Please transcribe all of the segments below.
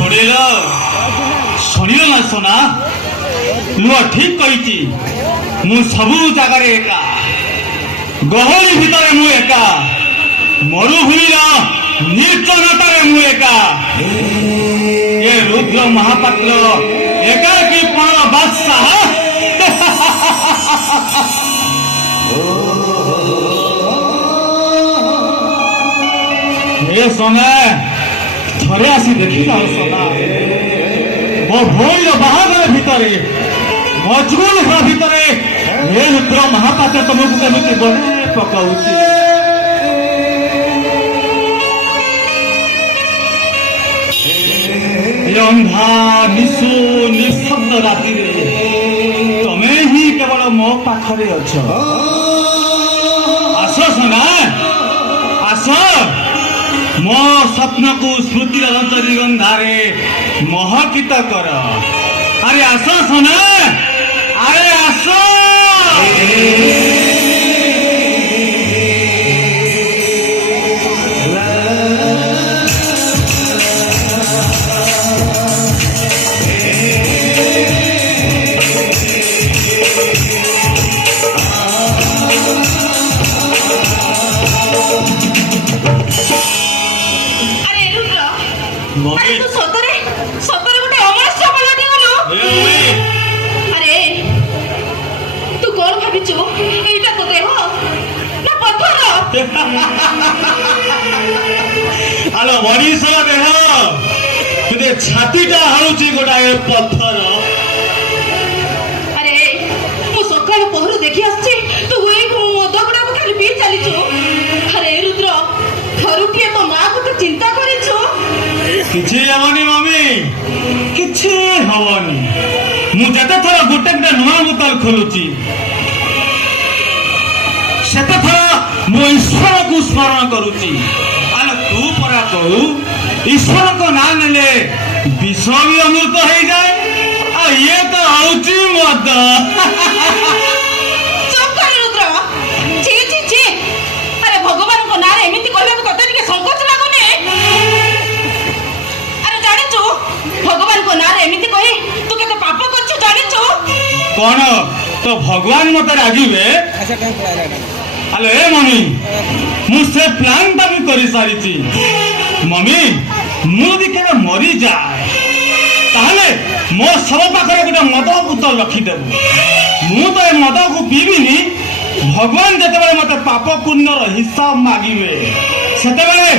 ଶୁଣିଲ ନା सोना लुह ठीक कही मु सबु जगार एका गहली भितर मु एका मरुभूमिर निर्जनतार मु एका ये रुद्र महापात्र एकाकी पण बादशाह ये समय थरे आसी देखी जाओ सोना मो भोल बाहागर भितर मजबूर हुआ भितर ये रुद्र महापात्र तुमको केମିତି बने पकाउची अंधा निशु निशब्द राति तमे ही केवल मो पाखरे अछ आस सोना आस मो स्वप्न को स्मृति रंजनी गंधारे महकित कर अरे आस सोना अरे आस आलो मनीषर देह तुझे छातीटा हाणुची गोटाए पत्थर अरे मु सकाळ पहरु देखि आछी तू ओई मद गुडा को खाली पी चलीछु अरे रुद्र खरुटिए तो मां को तू चिंता करिछु किछि हवनी मम्मी किछि हवनी मु जते थर गोटे गोटे नुआ बोतल खोलुची सेते थर मो ईश्वर को स्मरण करुची आलो तू परा कहू ईश्वर को ना नेले विष भी अमृत हो जाए आ ये तो हौची मद चुप कर रुद्र छी छी छी अरे भगवान को नारे एमिति कहबे को तते के संकोच लागुनी अरे जानिछु भगवान को नारे एमिति कहि तू केते पाप करछु जानिछु कौन तो भगवान मत रागिबे हेलो ए मम्मी मुझसे प्लान टा भी कर सारी मम्मी मुझे केवे मरी जाए ताहले मो सब पाखरे गोटे मद बोतल रखीदेबू मु तो ए मद को पीबिनी भगवान जेतेबेले मते पाप पुण्यर हिसाब मागिबे सेतेबेले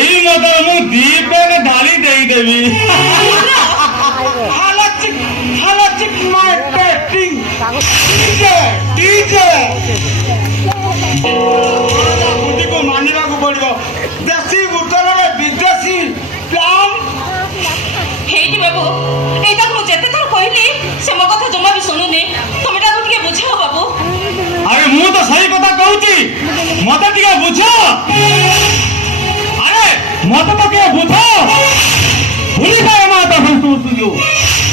एई मद मु दीपेक ढाली देई देबी हालचिक माय पेटी डीजे बुद्धि को मानवा को पड़ो देसी बोतल में विदेशी प्लान हेटी बाबू एटा को जेते थर कहली से मो कथा जमा भी सुनुनी तुम एटा के बुझाओ बाबू अरे मु तो सही कथा कहूची मते टिके बुझो अरे मते तो के बुझो भूली जाए मा तो हम तू सुयो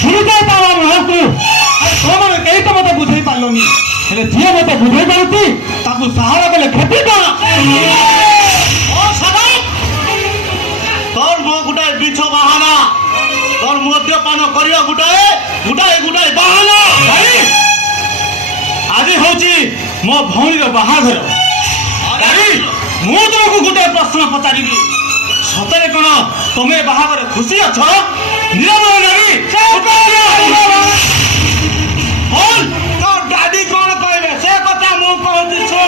भूली जाए पावा महतु अरे तोमने कई तो मते बुझाई पालोनी हेले जे मते बुझाई पारुती ताकू सहारा बेले खेती करा ओ सदा तोर मो गुटाए बिछो बहाना तोर मद्यपान करियो गुटाए बहाना भाई आज होची मो भौणीर बाहाघर अरे मु तुमको गुटे प्रश्न पचारिबी सतरे कोन तमे बाहाघर खुशी अछ निरमय नारी बोल तो दादी कोन कहबे से कथा मु कहती छु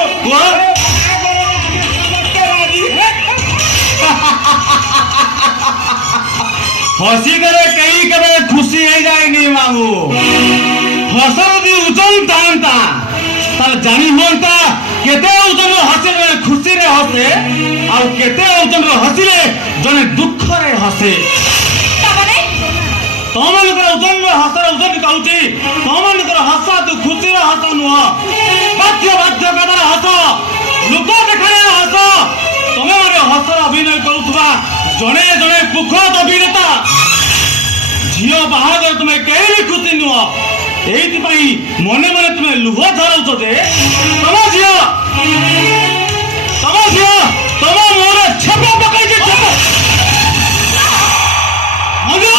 हसी करे कई करे खुशी हो जाएगी मामू हसर भी उजन तांता तार जानी होता केते उजन हसे जने खुशी रे हसे आ केते उजन हसी रे जने दुख रे हसे तमनकर उजन में हसर उजन कहउची तमनकर हसा तू खुशी रे हस नुह बाध्य कदर हस लोक देखारे हस तमे मारे हसर अभिनय करुवा जने जने पुखत अभिनेता झील बाहागर तुम्हें कहीं खुशी नुह एइति पई मने मने तुम्हें लुह झराउछ जे तम झील तम मोर छेप पकाई जे छेप मगे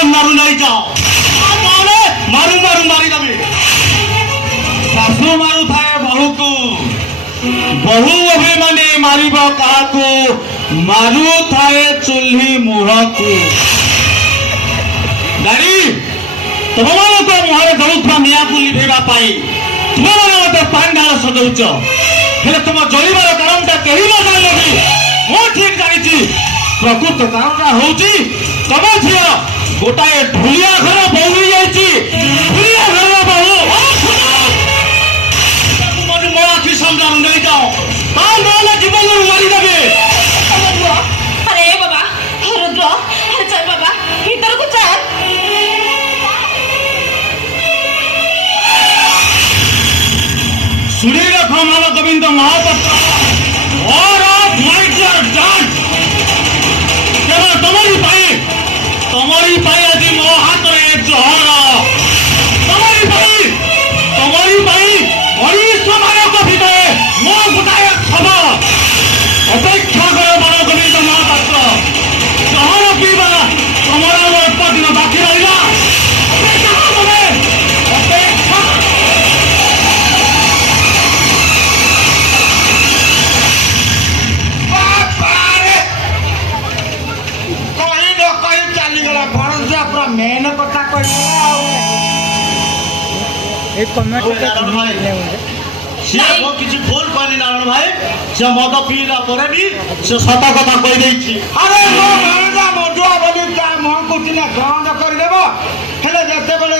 सामनारू नहीं जाओ नहले मारू मारू मारी देबे शाशु मारू थाए बहु को बहु अभिमानी मारिब काहाकू मारू थाए चुल्ही मुह को गाड़ी तुम मान मुहरे जलुवा निआ को लिभेवा पाई तुम मान मत पान ढाल सजौच हेले तुम जलिबार कारणटा केही न जानिबी मो ठीक जानिछि प्रकृत कारणटा होउछि तम झिया गोटाए ढुलिया घर बहु जाइछि ढुलिया घर बहु तुम मो आखि सामने नहीं जाओ ता नहले जीवन मारी देबे अरे बाबा रुद्र अरे चल बाबा भीतर को चल सुनी रखो मानो गोविंद महापात्र और आप माय डियर जज केवल तुम्हारी पाई आज मो हाथ में जहर तुम्हारी पाई बड़ी मान भीतर मो गोटाए खबर अपेक्षा करो मानो गोविंद महापात्र जहर पीवा तुम्हारा अल्प दिन बाकी रहा अपेक्षा मेन कथा से किसी भूल कहनी नारायण भाई से मद पीला पर भी से सत कथा कह देछि अरे मो मजुआ बोली मुह को गंध करदेव हेले जेते बेले